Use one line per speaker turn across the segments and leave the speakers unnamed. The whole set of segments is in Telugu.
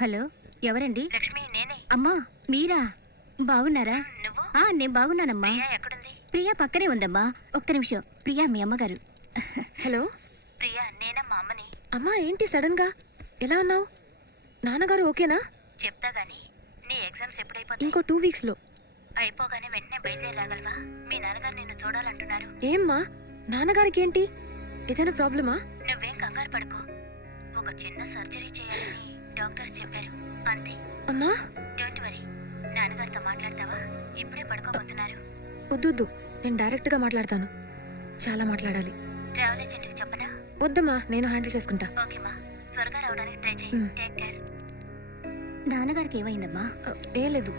హలో ఎవరండి?
లక్ష్మి నేనే.
అమ్మా మీరా? బాగున్నారా?
నువ్వు?
ఆ నేను బాగున్నానమ్మా.
ప్రియా ఎక్కడుంది?
ప్రియా పక్కనే ఉందమ్మా. ఒక్క నిమిషం. ప్రియా మీ అమ్మగారు.
హలో?
ప్రియా నేనమ్మా అమ్మని?
అమ్మా ఏంటి సడన్గా ఎలా ఉన్నావు? నాన్నగారు ఓకేనా?
చెప్తా గాని నీ ఎగ్జామ్స్ ఎప్పుడైపోతాయి?
ఇంకో టూ వీక్స్లో
అయిపోగానే వెంటనే బయలుదేరి రాగలవా? మీ నాన్నగారు నిన్ను చూడాలంటున్నారు.
ఏమ్మా? నాన్నగారికి ఏంటి ఏదైనా ప్రాబ్లమా?
నువ్వేం కంగారు పడుకో. ఒక చిన్న సర్జరీ చేయాలని డాక్టర్స్ చెప్పారు. అంతే.
అమ్మా?
డోంట్ వరీ నాన్నగారితో మాట్లాడతావా? ఇప్పుడే పడుకోబోతున్నారు.
వద్దు వద్దు. నేను డైరెక్ట్గా మాట్లాడతాను. చాలా మాట్లాడాలి.
ట్రావెల్ ఏజెంట్కి చెప్పనా?
వద్దమ్మా నేను హ్యాండిల్ చేసుకుంటా.
ఓకేమా త్వరగా రావడానికి ట్రై చేయి. Take care.
నాన్నగారికి ఏమైందమ్మా?
ఏం లేదు.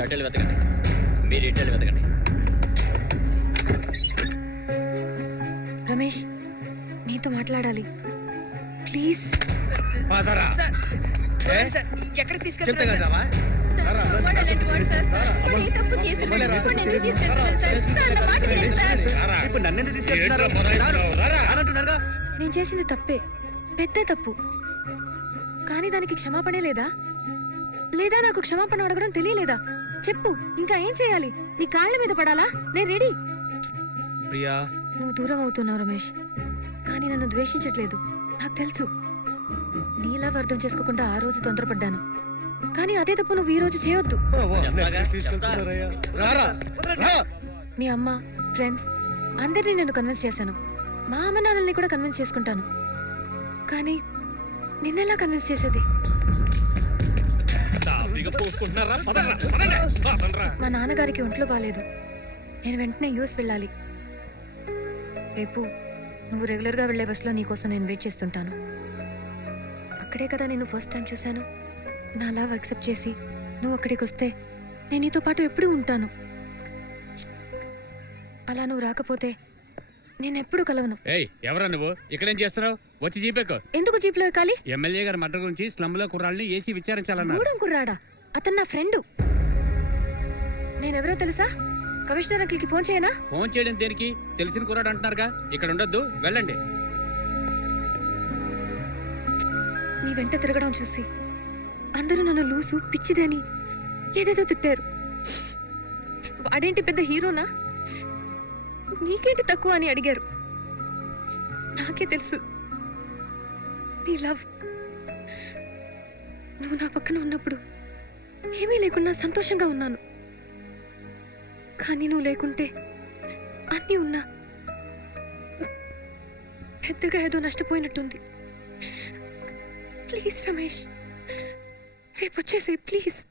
మీరు అటెలు వెతకండి. మీరు ఇటెలు వెతకండి.
రమేష్ నీతో మాట్లాడాలి. ప్లీజ్.
పదరా
ఎక్కడికి
నేను చేసింది తప్పే. పెద్ద తప్పు. కానీ దానికి క్షమాపణే లేదా? లేదా నాకు క్షమాపణ అడగడం తెలియలేదా? చెప్పు ఇంకా ఏం చేయాలి? నీ కాళ్ళ మీద పడాలా? నేను రెడీ.
ప్రియా.
నువ్వు దూరం అవుతున్నావు రమేష్. కానీ నన్ను ద్వేషించట్లేదు. నాకు తెలుసు. నీలా అర్థం చేసుకోకుండా ఆ రోజు తొందరపడ్డాను. కానీ అదే తప్పు నువ్వు ఈ రోజు చేయొద్దు. మీ అమ్మ ఫ్రెండ్స్ అందరినీ నేను కన్విన్స్ చేశాను. మా అమ్మ నాన్నల్ని కూడా కన్విన్స్ చేసుకుంటాను. కానీ నిన్నెలా కన్విన్స్ చేసేది? మా నాన్నగారికి ఒంట్లో బాగాలేదు నేను వెంటనే యూఎస్ వెళ్ళాలి. రేపు నువ్వు రెగ్యులర్గా వెళ్ళే బస్సులో నీకోసం నేను వెయిట్ చేస్తుంటాను. అక్కడే కదా నేను ఫస్ట్ టైం చూశాను. నా లవ్ అక్సెప్ట్ చేసి నువ్వు అక్కడికి వస్తే నేను నీతో పాటు ఎప్పుడూ ఉంటాను. అలా నువ్వు రాకపోతే నేను ఎప్పుడు కలవను.
ఏయ్ ఎవరా నువ్వు? ఇక్కడేం చేస్తున్నావు? వచ్చి జీపెక్కు.
ఎందుకు జీప్లో ఎక్కాలి?
ఎమ్మెల్యే గారి మర్డర్ గురించి స్లమ్లో కుర్రాళ్ళని ఏసీ విచారించాలన్నారు.
గూడెం కుర్రాడా? అతను నా ఫ్రెండు. నేనెవరో తెలుసా? కమిషనర్ అంకిల్కి ఫోన్ చేయనా?
ఫోన్ చేయడం దేనికి? తెలిసిన కుర్రాడు అంటున్నారుగా. ఇక్కడ ఉండొద్దు వెళ్ళండి.
నీ వెంట తిరగడం చూసి అందరూ నన్ను లూసు పిచ్చిది అని ఏదేదో తిట్టారు. వాడేంటి పెద్ద హీరోనా? నీకేంటి తక్కువ అని అడిగారు. నాకే తెలుసు. నీ లవ్. నువ్వు నా పక్కన ఉన్నప్పుడు ఏమీ లేకుండా సంతోషంగా ఉన్నాను. కానీ నువ్వు లేకుంటే అన్నీ ఉన్నా పెద్దగా ఏదో నష్టపోయినట్టుంది. ప్లీజ్ రమేష్ రేపు వచ్చేసి ప్లీజ్.